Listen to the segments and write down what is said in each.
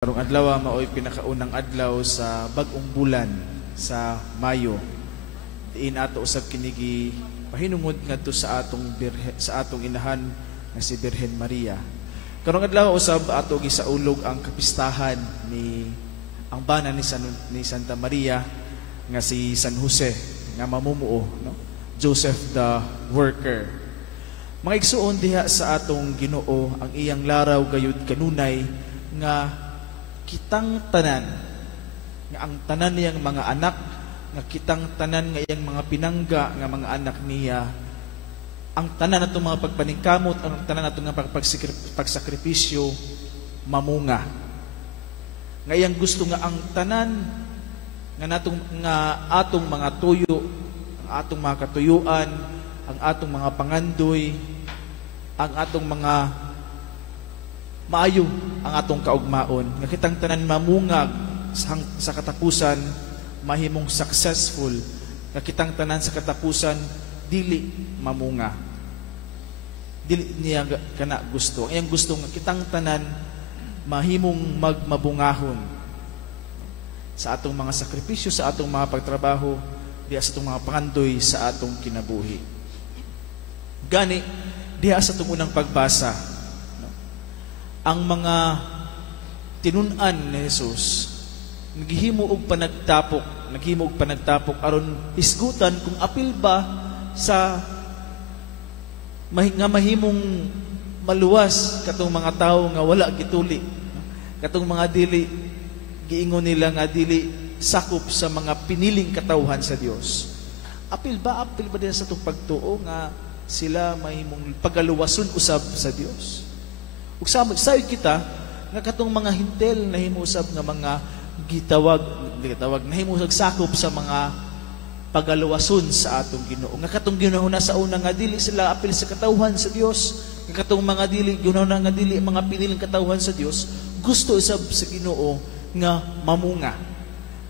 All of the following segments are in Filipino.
Karong adlaw maoy pinakaunang adlaw sa bag-ong bulan sa Mayo. Diin ato usab kinigi pahinungod ngadto sa atong inahan nga si Birhen Maria. Karong adlaw usab ato gisaulog ang kapistahan ni ang bana ni Santa Maria nga si San Jose nga mamumuo, no? Joseph the Worker. Mga igsuon diha sa atong Ginoo ang iyang laraw gayud kanunay nga kitang tanan nga ang tanan niyang mga anak nga kitang tanan nga iyang mga pinangga nga mga anak niya ang tanan natong mga pagpaningkamot ang tanan natong nga pagsakripisyo mamunga nga iyang gusto nga ang tanan nga atong mga tuyo ang atong mga katuyuan ang atong mga pangandoy ang atong mga maayo ang atong kaugmaon nga kitang tanan mamungag sa katapusan mahimong successful nga kitang tanan sa katapusan dili mamunga dili niya kana gusto ang iyang gusto nga kitang tanan mahimong magmabungahon sa atong mga sakripisyo sa atong mga pagtrabaho diha sa atong mga pangandoy sa atong kinabuhi gani diha sa atong unang pagbasa ang mga tinunan ni Jesus naghimo og panagtapok aron isgutan kung apil ba sa nga mahimong maluwas katong mga tawo nga wala gituli katong mga dili giingon nila nga dili sakop sa mga piniling katawhan sa Dios apil ba din sa itong pagtuo nga sila mahimong pagaluwason usab sa Dios ug sayod kita nga katong mga hintel nahimo usab nga mga gitawag nahimo usab sakop sa mga pagaluwason sa atong Ginoo nga katong ginahuna sa una nga dili sila apil sa katawhan sa Dios nga katong mga dili ginahuna nga dili mga piniling katawhan sa Dios gusto usab sa Ginoo nga mamunga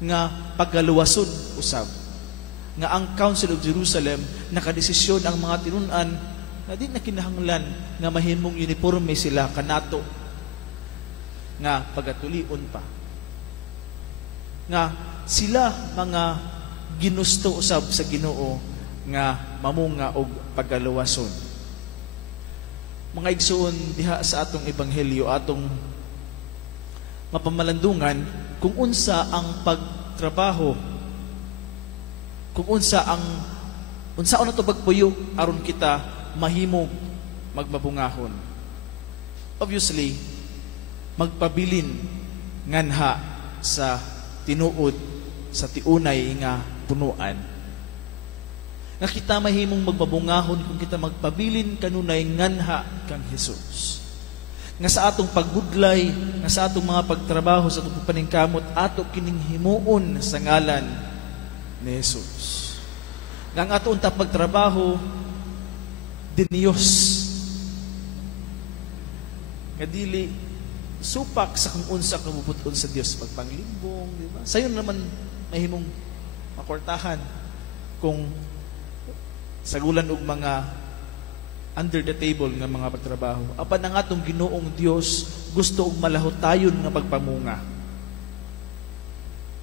nga pagaluwason usab nga ang Council of Jerusalem nakadesisyon ang mga tinunan na di na kinahanglan nga mahimong uniforme sila kanato nga pagatulion pa nga sila mga ginusto usab sa Ginoo nga mamunga og pagaluwason mga igsuon diha sa atong ebanghelyo atong mapamalandungan kung unsa ang pagtrabaho kung unsa na to pagpuyo aron kita mahimog magmabungahon. Obviously, magpabilin nganha sa tinuod sa tiunay nga punuan. Nga kita mahimong magmabungahon kung kita magpabilin kanunay nganha kang Hesus. Nga sa atong pagbudlay, nga sa atong mga pagtrabaho, sa atong paningkamot, ato kining himuon sa ngalan ni Hesus. Nga ang atong pagtrabaho Diyos nga dili supak sa kung unsa kabubuton sa Dios pagpanglimbong, di ba? Sayon naman mahimong makortahan kung sagulan og mga under the table nga mga pagtrabaho. Apan ang atong Ginoong Dios gusto og malahotayon nga pagpamunga.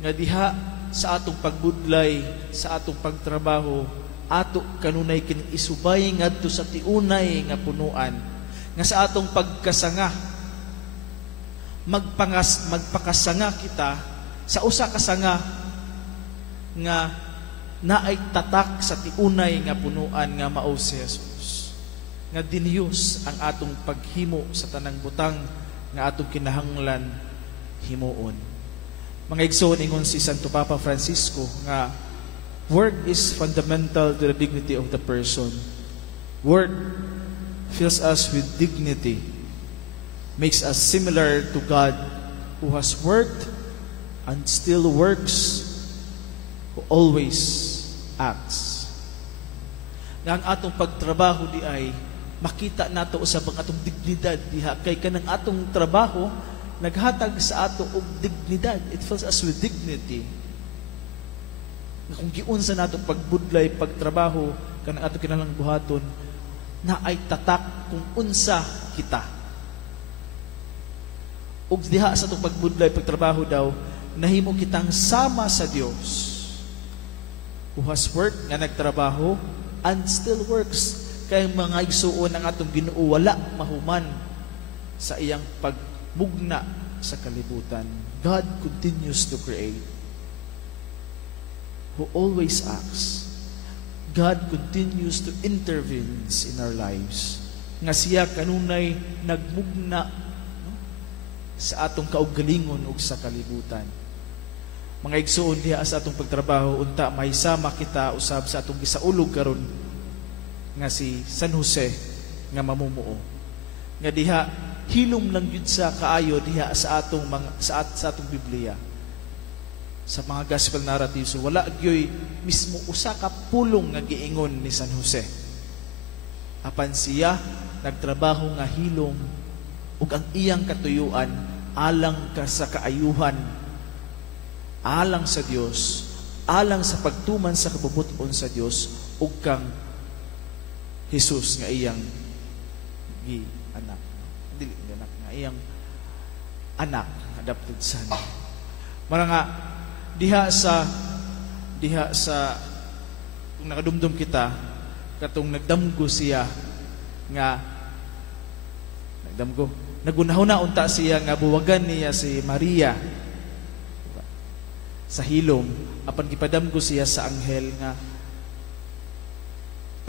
Nga diha sa atong pagbudlay, sa atong pagtrabaho ato kanunay kin isubay ngadto sa tiunay nga punuan nga sa atong pagkasanga magpakasanga kita sa usa ka sanga nga naay tatak sa tiunay nga punuan nga mao si Jesus nga diniyos ang atong paghimo sa tanang butang nga atong kinahanglan himuon mga igsoon ingon si Santo Papa Francisco nga work is fundamental to the dignity of the person. Work fills us with dignity, makes us similar to God who has worked and still works, who always acts. Nga ang atong pagtrabaho di ay makita nato usab ang atong dignidad diha kay kanang atong trabaho naghatag sa ato og dignidad. It fills us with dignity. Kung giunsa nato pagbudlay pagtrabaho kanang ato kinahanglan buhaton na ay tatak kung unsa kita ug diha sa atong pagbudlay pagtrabaho daw nahimo kitang sama sa Dios who has worked nga nagtrabaho and still works. Kay mga igsuon ang atong Ginoo wala mahuman sa iyang pagmugna sa kalibutan. God continues to create, who always acts. God continues to intervene in our lives. Nga siya kanunay nagmugna sa atong kaugalingon ug sa kalibutan. Mga igsuon diha sa atong pagtrabaho unta mahisama kita usab sa atong gisaulog karon nga si San Jose nga mamumuo. Nga diha hilom lang yun sa kaayo diha sa atong sa atong Biblia. Sa mga gospel narratives wala gyoy mismo usa ka pulong nga giingon ni San Jose. Apan siya nagtrabaho nga hilom ug ang iyang katuyuan alang ka sa kaayuhan, alang sa Dios, alang sa pagtuman sa kabubuton sa Dios ug kang Jesus nga iyang anak. Dili anak nga iyang anak, adopted son. Mara nga diha sa kung nakadumdum kita katong nagdamgo siya nga nagunahuna unta siya nga buwagan niya si Maria sa hilom apan gipadamgo siya sa anghel nga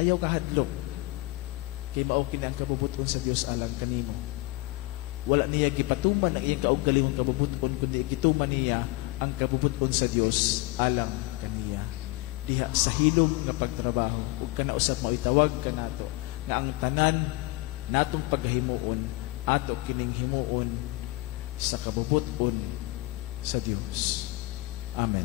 ayaw kahadlok kay mao kini ang kabubuton sa Dios alang kanimo. Wala niya gipatuman ang iyang kaugalingon kabubuton kundi gituman niya ang kabubuton sa Dios alang kaniya diha sa hilom nga pagtrabaho ug kana usab mao itawag kanato nga ang tanan natong paghimuon ato kining himuon sa kabubuton sa Dios. Amen.